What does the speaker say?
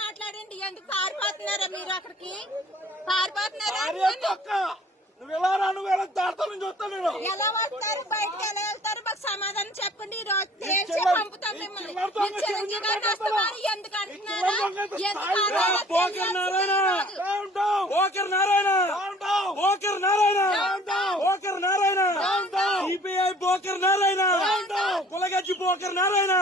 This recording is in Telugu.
మాట్లాడండి. ఎందుకు పారిపోతున్నారా మీరు? అక్కడికి పారిపోతున్నారా? నువ్వు ఎలా దాడతావు నుంచి వస్తాను నేను. ఎలా వస్తారు? బయటకు ఎలా వెళ్తారు? మాకు సమాధానం చెప్పండి. ఈ రోజు తేల్చి పంపుతాం మిమ్మల్ని. చిరంజీవి గారు వస్తున్నారు ఎందుకు అంటున్నారా? సిపిఐ బోకర్ నారాయణ, కులగజ్జి బోకర్ నారాయణ.